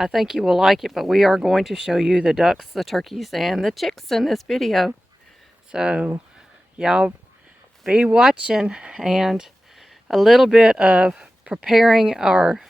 I think you will like it, but we are going to show you the ducks, the turkeys, and the chicks in this video. So y'all be watching, and a little bit of preparing our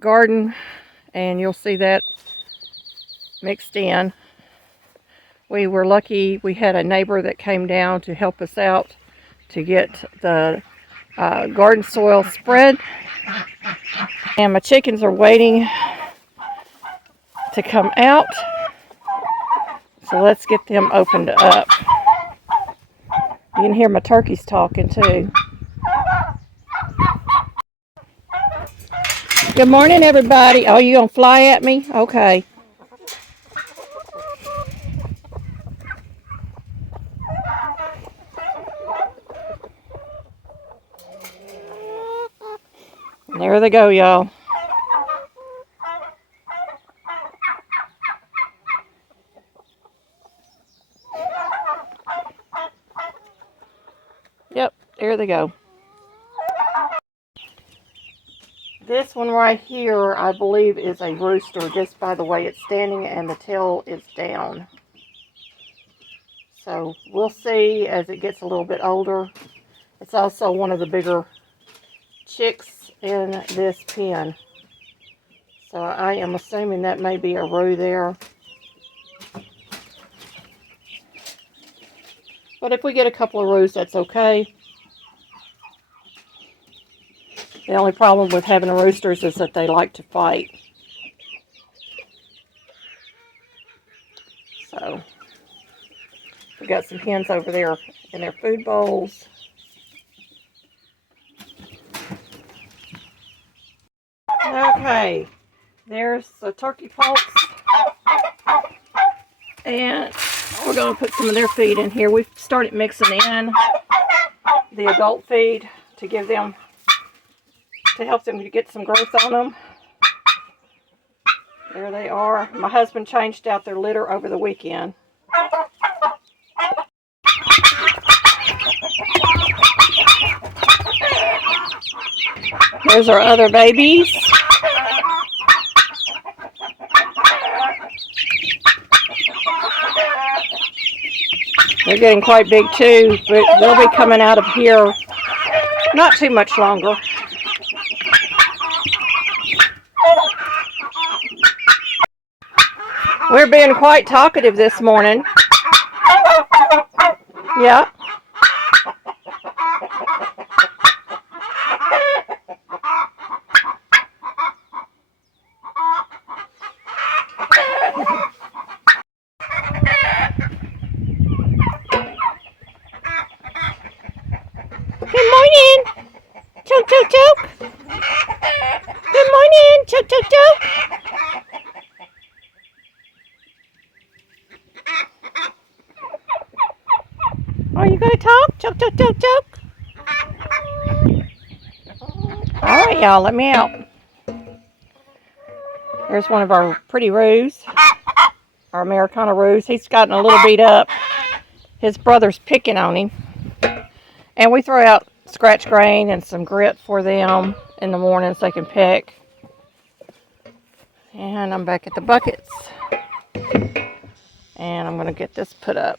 garden, and you'll see that mixed in. We were lucky we had a neighbor that came down to help us out to get the garden soil spread, and my chickens are waiting to come out, so let's get them opened up. You can hear my turkeys talking too. Good morning, everybody. Oh, you gonna fly at me? Okay. There they go, y'all. Yep, there they go. This one right here, I believe, is a rooster, just by the way it's standing and the tail is down. So we'll see as it gets a little bit older. It's also one of the bigger chicks in this pen. So I am assuming that may be a roe there. But if we get a couple of roos, that's okay. The only problem with having roosters is that they like to fight. So we got some hens over there in their food bowls. Okay, there's the turkey poults, and we're going to put some of their feed in here. We've started mixing in the adult feed to give them, to help them to get some growth on them. There they are. My husband changed out their litter over the weekend. There's our other babies. They're getting quite big too, but they'll be coming out of here not too much longer. We're being quite talkative this morning. Yeah. Good morning. Choke, choke, choke. Good morning. Choke, choke, choke. Are you going to talk? Choke, choke, choke, choke. All right, y'all, let me out. There's one of our pretty roos, our Americana roos. He's gotten a little beat up. His brother's picking on him. And we throw out scratch grain and some grit for them in the morning so they can pick. And I'm back at the buckets. And I'm going to get this put up.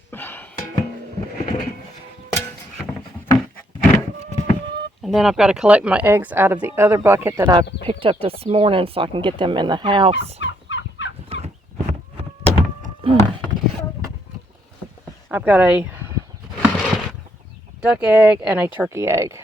And then I've got to collect my eggs out of the other bucket that I picked up this morning so I can get them in the house. I've got a duck egg and a turkey egg.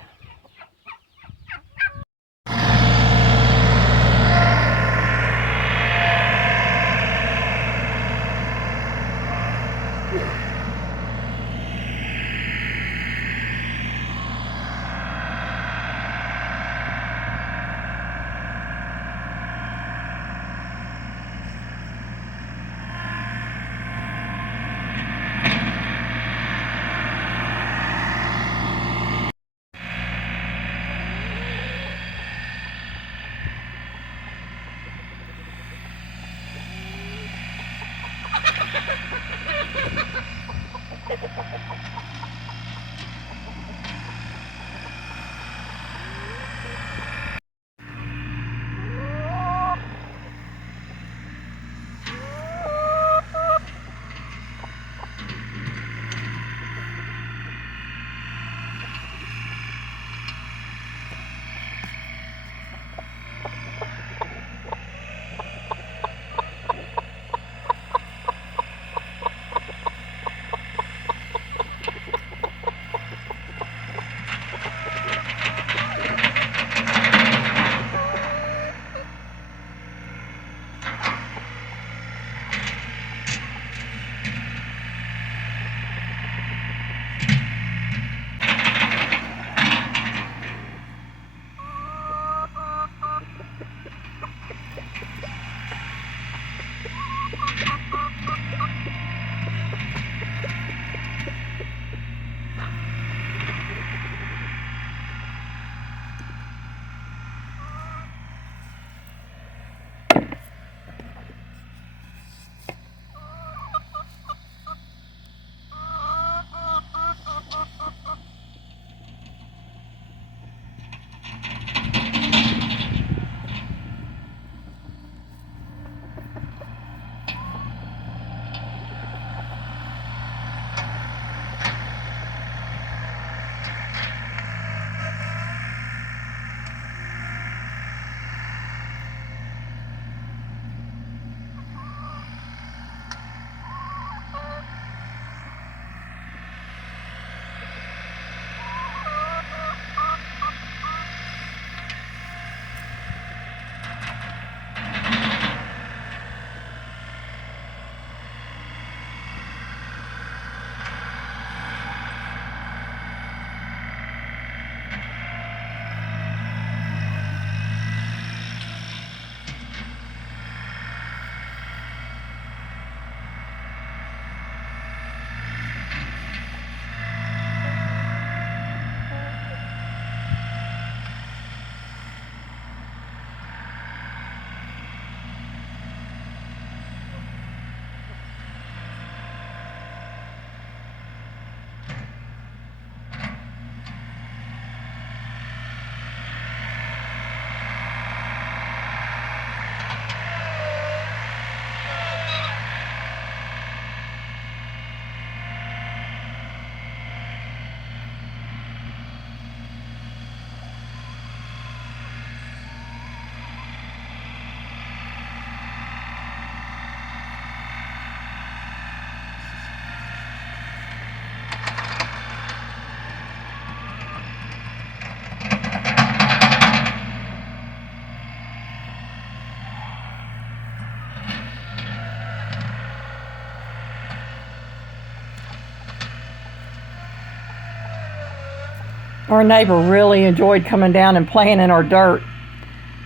Our neighbor really enjoyed coming down and playing in our dirt.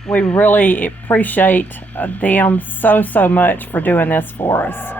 We really appreciate them so much for doing this for us.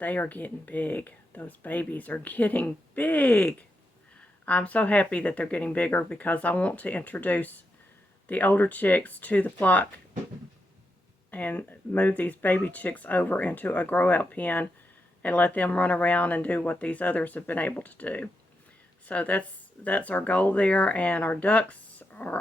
they are getting big. Those babies are getting big. I'm so happy that they're getting bigger because I want to introduce the older chicks to the flock and move these baby chicks over into a grow out pen and let them run around and do what these others have been able to do. So that's our goal there, and our ducks are